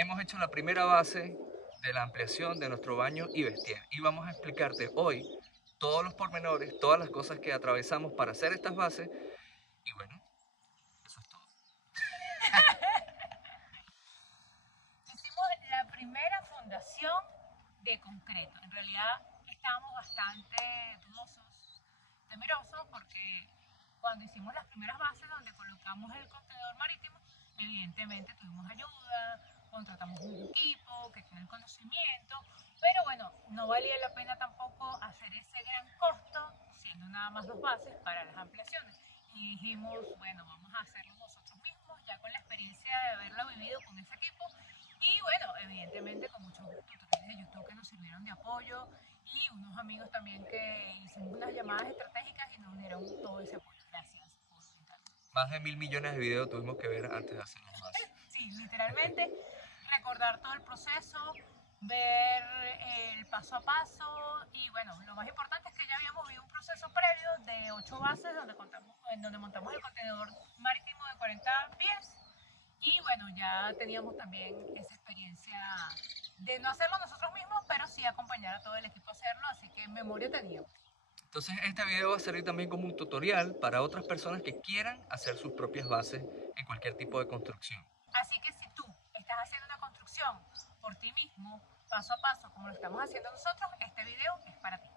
Hemos hecho la primera base de la ampliación de nuestro baño y vestier y vamos a explicarte hoy todos los pormenores, todas las cosas que atravesamos para hacer estas bases y bueno, eso es todo. Hicimos la primera fundación de concreto. En realidad estábamos bastante dudosos, temerosos, porque cuando hicimos las primeras bases donde colocamos el contenedor marítimo, evidentemente tuvimos ayuda, contratamos un equipo que tiene el conocimiento, pero bueno, no valía la pena tampoco hacer ese gran costo, siendo nada más los bases para las ampliaciones. Y dijimos, bueno, vamos a hacerlo nosotros mismos, ya con la experiencia de haberlo vivido con ese equipo. Y bueno, evidentemente con muchos tutoriales de YouTube que nos sirvieron de apoyo y unos amigos también que hicimos unas llamadas estratégicas y nos dieron todo ese apoyo. Gracias por invitarme. Más de 1000 millones de videos tuvimos que ver antes de hacer las bases. Sí, literalmente recordar todo el proceso, ver el paso a paso y bueno, lo más importante es que ya habíamos vivido un proceso previo de 8 bases en donde montamos el contenedor marítimo de 40 pies y bueno, ya teníamos también esa experiencia de no hacerlo nosotros mismos, pero sí acompañar a todo el equipo a hacerlo, así que en memoria teníamos. Entonces este video va a servir también como un tutorial para otras personas que quieran hacer sus propias bases en cualquier tipo de construcción. Así que si tú estás haciendo una construcción por ti mismo, paso a paso, como lo estamos haciendo nosotros, este video es para ti.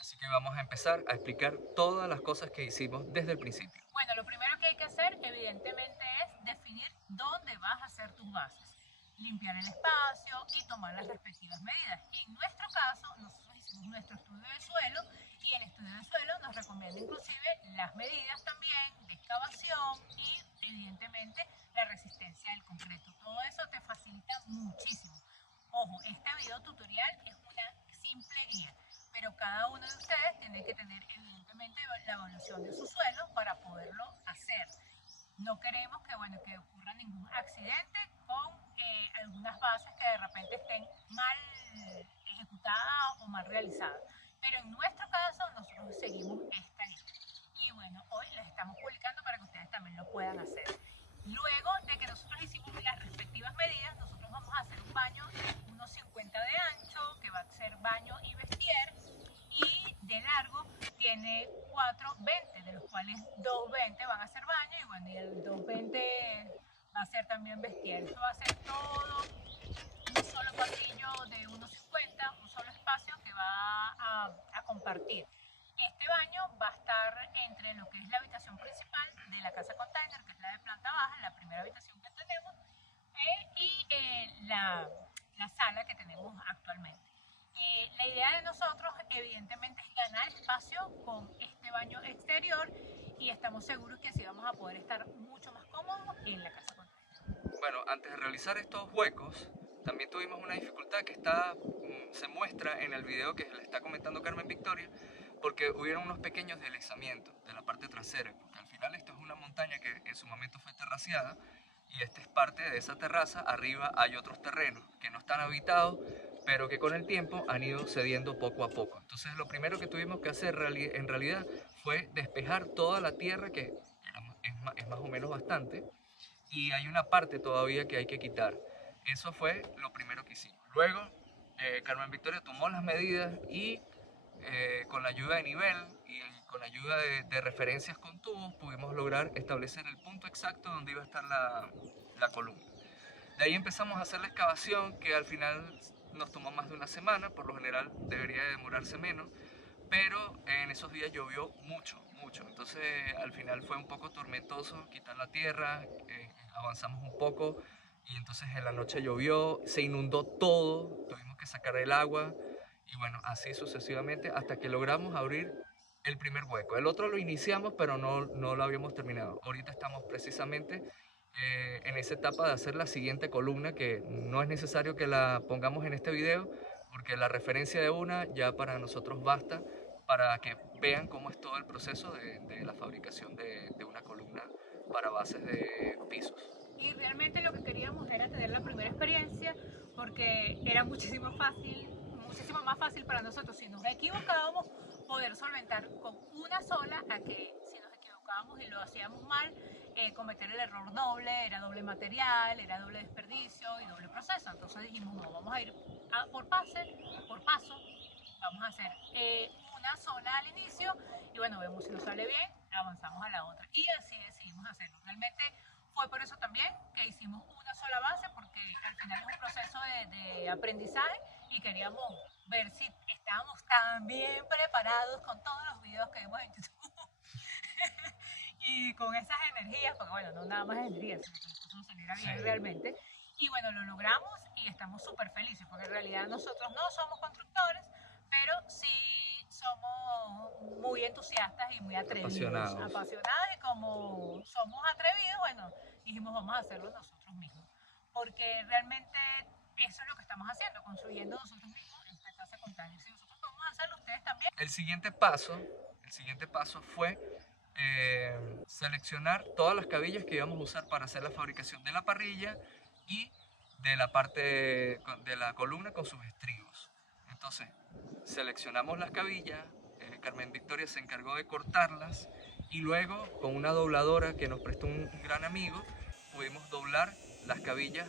Así que vamos a empezar a explicar todas las cosas que hicimos desde el principio. Bueno, lo primero que hay que hacer, evidentemente, es definir dónde vas a hacer tus bases, limpiar el espacio y tomar las respectivas medidas. En nuestro caso, nosotros hicimos nuestro estudio de suelo y el estudio de suelo nos recomienda inclusive las medidas también de excavación y evidentemente la resistencia del concreto. Todo eso te facilita muchísimo. Ojo, este video tutorial es una simple guía, pero cada uno de ustedes tiene que tener evidentemente la evaluación de su suelo para poderlo hacer. No queremos que, bueno, que ocurra ningún accidente con algunas bases que de repente estén mal ejecutadas o mal realizadas. Pero en nuestro caso nosotros seguimos esta guía. Y bueno, hoy les estamos publicando para que ustedes también lo puedan hacer. Luego de que nosotros hicimos las respectivas medidas, nosotros vamos a hacer un baño de unos 50 de ancho, que va a ser baño y vestier, y de largo tiene 4,20, de los cuales 2,20 van a ser baño y bueno, y el 2,20 va a ser también vestier. Esto va a ser todo un solo pasillo de 1,50, un solo espacio que va a compartir. Este baño va a estar entre lo que es la habitación principal de la casa container, que es la de planta baja, la primera habitación que tenemos, y la sala que tenemos actualmente. La idea de nosotros, evidentemente, es ganar espacio con este baño exterior y estamos seguros que así vamos a poder estar mucho más cómodos en la casa container. Bueno, antes de realizar estos huecos, también tuvimos una dificultad que se muestra en el video que le está comentando Carmen Victoria, porque hubieron unos pequeños deslizamientos de la parte trasera, porque al final esto es una montaña que en su momento fue terraceada, y esta es parte de esa terraza. Arriba hay otros terrenos que no están habitados, pero que con el tiempo han ido cediendo poco a poco. Entonces lo primero que tuvimos que hacer en realidad fue despejar toda la tierra, que es más o menos bastante, y hay una parte todavía que hay que quitar. Eso fue lo primero que hicimos. Luego, Carmen Victoria tomó las medidas y con la ayuda de nivel y con la ayuda de referencias con tubos pudimos lograr establecer el punto exacto donde iba a estar la columna. De ahí empezamos a hacer la excavación, que al final nos tomó más de una semana, por lo general debería de demorarse menos, pero en esos días llovió mucho, mucho. Entonces al final fue un poco tormentoso quitar la tierra, avanzamos un poco y entonces en la noche llovió, se inundó todo, tuvimos que sacar el agua y bueno, así sucesivamente hasta que logramos abrir el primer hueco. El otro lo iniciamos, pero no lo habíamos terminado. Ahorita estamos precisamente en esa etapa de hacer la siguiente columna, que no es necesario que la pongamos en este video, porque la referencia de una ya para nosotros basta para que vean cómo es todo el proceso de la fabricación de una columna para bases de pisos. Y realmente lo que queríamos era tener la primera experiencia porque era muchísimo más fácil para nosotros si nos equivocábamos poder solventar con una sola a que si nos equivocábamos equivocábamos y lo hacíamos mal, cometer el error doble, era doble material, era doble desperdicio y doble proceso. Entonces dijimos, no, vamos a ir por paso, vamos a hacer una sola al inicio y bueno, vemos si nos sale bien, avanzamos a la otra. Y así decidimos hacerlo. Realmente fue por eso también que hicimos una sola base, porque al final es un proceso de aprendizaje y queríamos ver si estábamos tan bien preparados con todos los videos que vemos en YouTube y con esas energías, porque bueno, no nada más energías, sino que las cosas salieran bien realmente. Y bueno, lo logramos y estamos súper felices, porque en realidad nosotros no somos constructores, pero sí somos muy entusiastas y muy atrevidos, apasionados, y como somos atrevidos, bueno, dijimos vamos a hacerlo nosotros mismos, porque realmente eso es lo que estamos haciendo, construyendo nosotros mismos esta casa con Tania. Si nosotros podemos hacerlo, ustedes también. El siguiente paso fue seleccionar todas las cabillas que íbamos a usar para hacer la fabricación de la parrilla y de la parte de la columna con sus estribos. Entonces, seleccionamos las cabillas, Carmen Victoria se encargó de cortarlas y luego con una dobladora que nos prestó un gran amigo, pudimos doblar las cabillas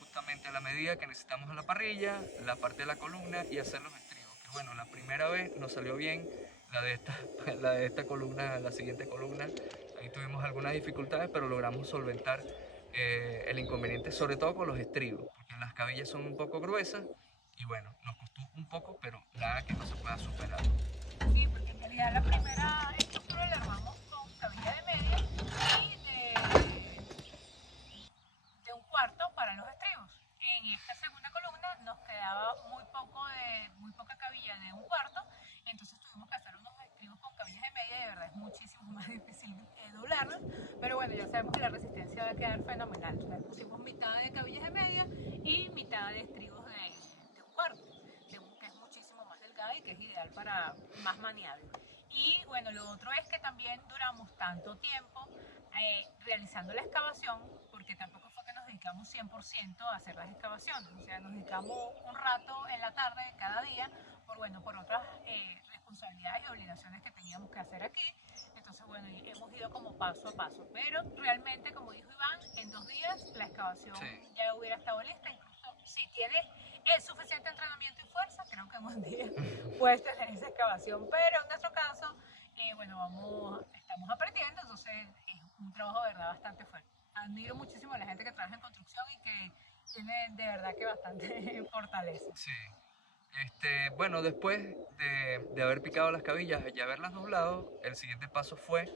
justamente a la medida que necesitamos en la parrilla, la parte de la columna y hacer los estribos. Que bueno, la primera vez nos salió bien, la de esta columna, la siguiente columna, ahí tuvimos algunas dificultades, pero logramos solventar el inconveniente, sobre todo con los estribos, porque las cabillas son un poco gruesas y bueno, nos costó un poco, pero nada que no se pueda superar. Sí, porque en realidad la primera estructura la armamos con cabilla de media y de un cuarto para los estribos. En esta segunda columna nos quedaba muy poca cabilla de un cuarto, entonces tuvimos que hacer unos estribos con cabillas de media y de verdad es muchísimo más difícil doblarlos, pero bueno, ya sabemos que la resistencia va a quedar fenomenal. Entonces pusimos mitad de cabillas de media y mitad de estribos de un cuarto, que es muchísimo más delgada y que es ideal para más maniable. Y bueno, lo otro es que también duramos tanto tiempo realizando la excavación, porque tampoco fue que nos dedicamos 100% a hacer las excavaciones, o sea, nos dedicamos un rato en la tarde cada día por otras responsabilidades y obligaciones que teníamos que hacer aquí. Entonces, bueno, hemos ido como paso a paso, pero realmente, como dijo Iván, en 2 días la excavación ya hubiera estado lista. Incluso si tienes el suficiente entrenamiento y fuerza, creo que en un día puedes tener esa excavación, pero en nuestro caso, bueno, estamos aprendiendo, entonces es un trabajo de verdad bastante fuerte. Admiro muchísimo a la gente que trabaja en construcción y que tiene de verdad que bastante fortaleza. Sí. Bueno, después de haber picado las cabillas y haberlas doblado, el siguiente paso fue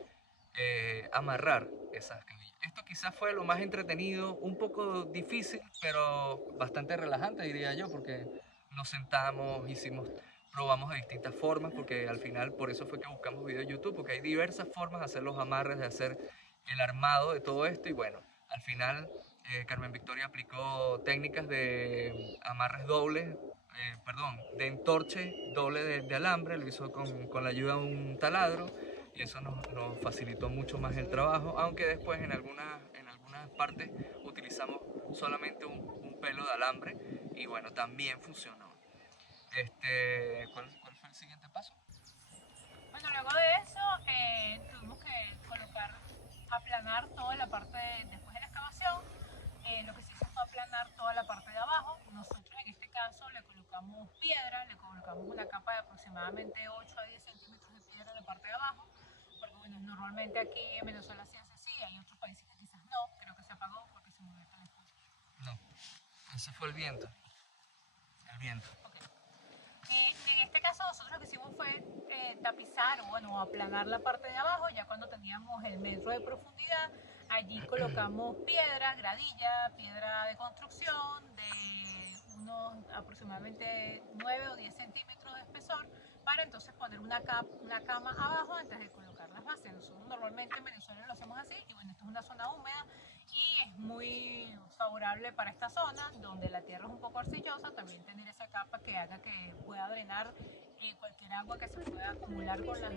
amarrar esas cabillas. Esto quizás fue lo más entretenido, un poco difícil, pero bastante relajante, diría yo, porque nos sentamos, probamos de distintas formas, porque al final por eso fue que buscamos videos de YouTube, porque hay diversas formas de hacer los amarres, de hacer el armado de todo esto, y bueno, al final Carmen Victoria aplicó técnicas de amarres dobles, de entorche doble de alambre, lo hizo con la ayuda de un taladro y eso nos facilitó mucho más el trabajo, aunque después en algunas partes utilizamos solamente un pelo de alambre y bueno, también funcionó. ¿Cuál fue el siguiente paso? Bueno, luego de eso tuvimos que aplanar toda la parte después de la excavación. Lo que se hizo fue aplanar toda la parte de abajo. Nosotros en este caso le colocamos piedra, le colocamos una capa de aproximadamente 8 a 10 centímetros de piedra en la parte de abajo, porque bueno, normalmente aquí en Venezuela se hace así, hay otros países que quizás no, creo que se apagó porque se movió el teléfono. No, ese fue el viento. El viento. Okay. En este caso nosotros lo que hicimos fue tapizar o bueno, aplanar la parte de abajo. Ya cuando teníamos el metro de profundidad, allí colocamos piedra, gradilla, piedra de construcción de unos aproximadamente 9 o 10 centímetros de espesor, para entonces poner una cama abajo antes de colocar las bases. Nosotros normalmente en Venezuela lo hacemos así, y bueno, esto es una zona húmeda y es muy favorable para esta zona donde la tierra es un poco arcillosa, también tener esa capa que haga que pueda drenar cualquier agua que se pueda acumular con las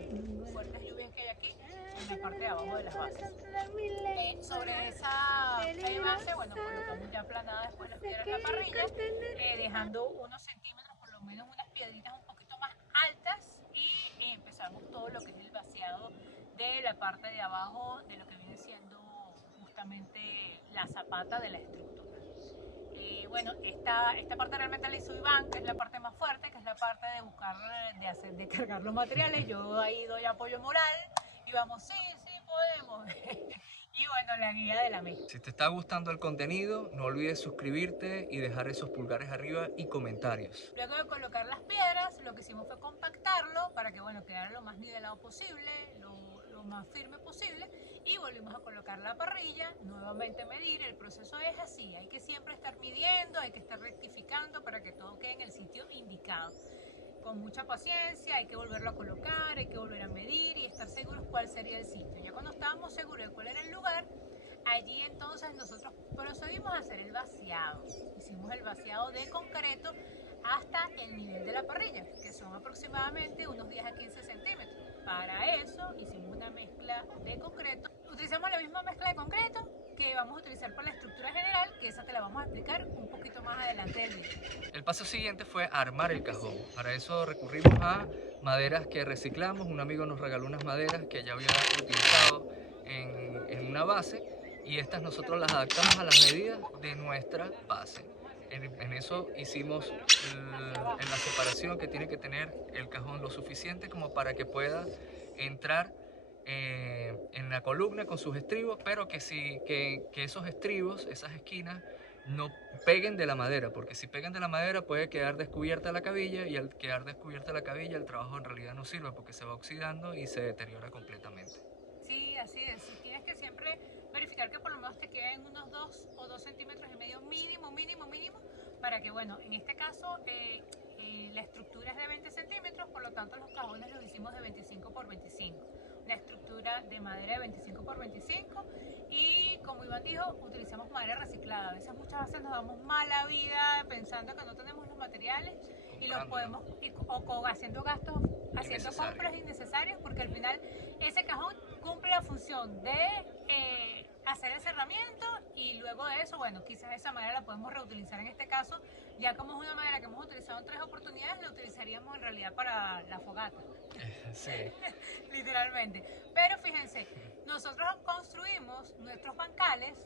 fuertes lluvias que hay aquí en la parte de abajo de las bases. Sobre esa base, bueno, colocamos ya aplanada después las piedras en la parrilla, dejando unos centímetros, por lo menos unas piedritas un poquito más altas, y empezamos todo lo que es el vaciado de la parte de abajo de lo que viene siendo justamente la zapata de la estructura. Bueno, esta parte realmente la hizo Iván, que es la parte más fuerte, que es la parte de buscar, de cargar los materiales. Yo ahí doy apoyo moral y vamos, sí, podemos. Y bueno, la guía de la mesa. Si te está gustando el contenido, no olvides suscribirte y dejar esos pulgares arriba y comentarios. Luego de colocar las piedras, lo que hicimos fue compactarlo para que bueno, quedara lo más nivelado posible, lo más firme posible, y volvimos a colocar la parrilla, nuevamente medir. El proceso es así, hay que siempre estar midiendo, hay que estar rectificando para que todo quede en el sitio indicado. Con mucha paciencia, hay que volverlo a colocar, hay que volver a medir y estar seguros cuál sería el sitio. Ya cuando estábamos seguros de cuál era el lugar, allí entonces nosotros procedimos a hacer el vaciado. Hicimos el vaciado de concreto hasta el nivel de la parrilla, que son aproximadamente unos 10 a 15 centímetros. Para eso hicimos una mezcla de concreto. Utilizamos la misma mezcla de concreto que vamos a utilizar para la estructura general, que esa te la vamos a explicar un poquito más adelante del video. El paso siguiente fue armar el cajón. Para eso recurrimos a maderas que reciclamos. Un amigo nos regaló unas maderas que ya había utilizado en una base, y estas nosotros las adaptamos a las medidas de nuestra base. En eso hicimos en la separación que tiene que tener el cajón lo suficiente como para que pueda entrar en la columna con sus estribos, pero que esos estribos, esas esquinas, no peguen de la madera, porque si pegan de la madera puede quedar descubierta la cabilla, y al quedar descubierta la cabilla el trabajo en realidad no sirve porque se va oxidando y se deteriora completamente. Sí, así es. Tienes que siempre verificar que por lo menos te queden unos 2 o 2 centímetros y medio mínimo, para que, bueno, en este caso la estructura es de 20 centímetros, por lo tanto los cajones los hicimos de 25 por 25. Una estructura de madera de 25 por 25, y como Iván dijo, utilizamos madera reciclada. A veces, muchas veces nos damos mala vida pensando que no tenemos los materiales y los podemos, o haciendo gastos, haciendo compras innecesarias, porque al final ese cajón cumple la función de hacer el cerramiento, y luego de eso, bueno, quizás esa madera la podemos reutilizar. En este caso, ya como es una madera que hemos utilizado en 3 oportunidades, la utilizaríamos en realidad para la fogata. Sí. Literalmente. Pero fíjense, nosotros construimos nuestros bancales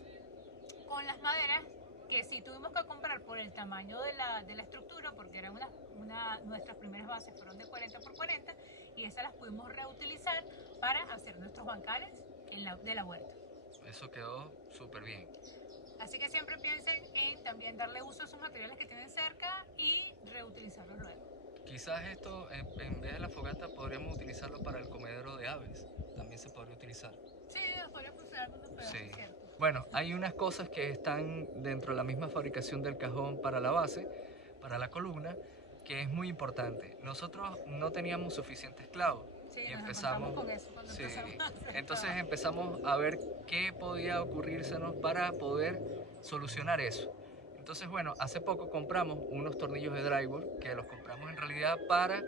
con las maderas que sí tuvimos que comprar por el tamaño de la estructura, porque eran nuestras primeras bases fueron de 40 por 40, y esas las pudimos reutilizar para hacer nuestros bancales de la huerta. Eso quedó súper bien. Así que siempre piensen en también darle uso a esos materiales que tienen cerca y reutilizarlos luego. Quizás esto, en vez de la fogata, podríamos utilizarlo para el comedero de aves. También se podría utilizar. Sí, podría funcionar con unos pedazos, Sí. ¿cierto? Bueno, hay unas cosas que están dentro de la misma fabricación del cajón para la base, para la columna, que es muy importante. Nosotros no teníamos suficientes clavos. Sí, y nos empezamos encontramos con eso cuando sí. empezamos a hacer Entonces trabajo. empezamos a ver qué podía ocurrírsenos para poder solucionar eso. Entonces, bueno, hace poco compramos unos tornillos de drywall, que los compramos en realidad para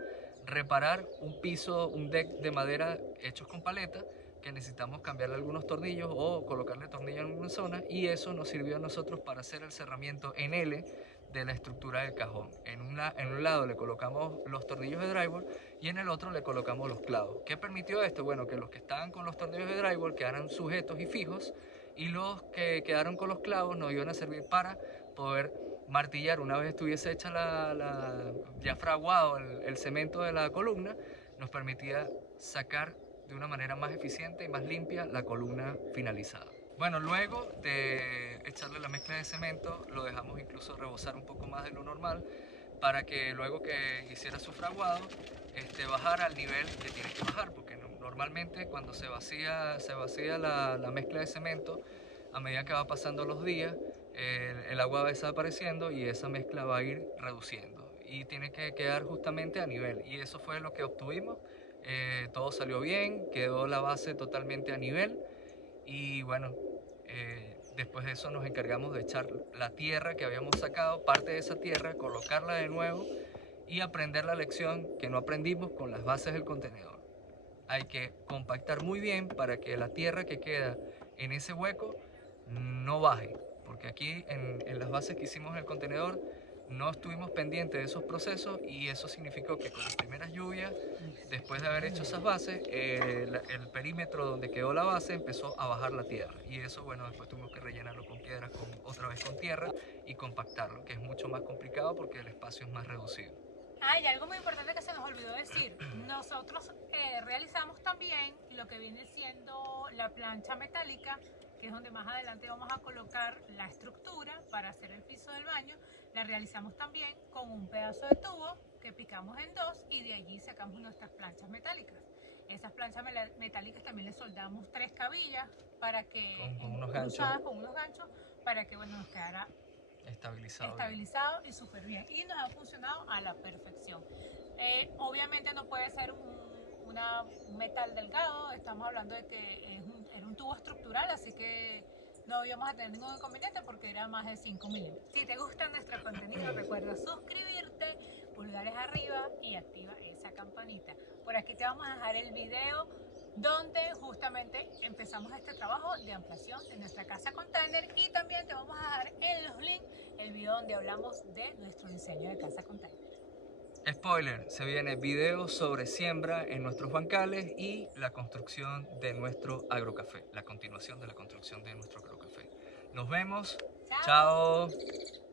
reparar un piso, un deck de madera hechos con paleta, que necesitamos cambiarle algunos tornillos o colocarle tornillos en alguna zona, y eso nos sirvió a nosotros para hacer el cerramiento en L de la estructura del cajón. En un lado le colocamos los tornillos de drywall y en el otro le colocamos los clavos. ¿Qué permitió esto? Bueno, que los que estaban con los tornillos de drywall quedaran sujetos y fijos, y los que quedaron con los clavos nos iban a servir para poder martillar. Una vez estuviese hecha ya fraguado el cemento de la columna, nos permitía sacar de una manera más eficiente y más limpia la columna finalizada. Bueno, luego de echarle la mezcla de cemento, lo dejamos incluso rebosar un poco más de lo normal, para que luego que hiciera su fraguado, bajara al nivel que tiene que bajar, porque normalmente cuando se vacía la mezcla de cemento, a medida que va pasando los días, el agua va desapareciendo y esa mezcla va a ir reduciendo, y tiene que quedar justamente a nivel, y eso fue lo que obtuvimos. Todo salió bien, quedó la base totalmente a nivel, y bueno, después de eso nos encargamos de echar la tierra que habíamos sacado, parte de esa tierra, colocarla de nuevo y aprender la lección que no aprendimos con las bases del contenedor. Hay que compactar muy bien para que la tierra que queda en ese hueco no baje, porque aquí en las bases que hicimos en el contenedor no estuvimos pendientes de esos procesos y eso significó que con las primeras lluvias, después de haber hecho esas bases, el perímetro donde quedó la base empezó a bajar la tierra y eso, bueno, después tuvimos que rellenarlo con piedras, otra vez con tierra y compactarlo, que es mucho más complicado porque el espacio es más reducido. Ah, y algo muy importante que se nos olvidó decir, nosotros realizamos también lo que viene siendo la plancha metálica, que es donde más adelante vamos a colocar la estructura para hacer el piso del baño. La realizamos también con un pedazo de tubo que picamos en dos y de allí sacamos nuestras planchas metálicas. Esas planchas metálicas también le soldamos 3 cabillas para que Con unos cruzadas ganchos con unos ganchos para que bueno, nos quedara estabilizado y súper bien, y nos ha funcionado a la perfección. Obviamente no puede ser un metal delgado, estamos hablando de que era un tubo estructural, así que no íbamos a tener ningún inconveniente porque era más de 5 milímetros. Si te gusta nuestro contenido, recuerda suscribirte, pulgares arriba y activa esa campanita. Por aquí te vamos a dejar el video donde justamente empezamos este trabajo de ampliación de nuestra casa container, y también te vamos a dejar en los links el video donde hablamos de nuestro diseño de casa container. Spoiler, se viene video sobre siembra en nuestros bancales y la construcción de nuestro agrocafé, la continuación de la construcción de nuestro agrocafé. Nos vemos. Chao. Chao.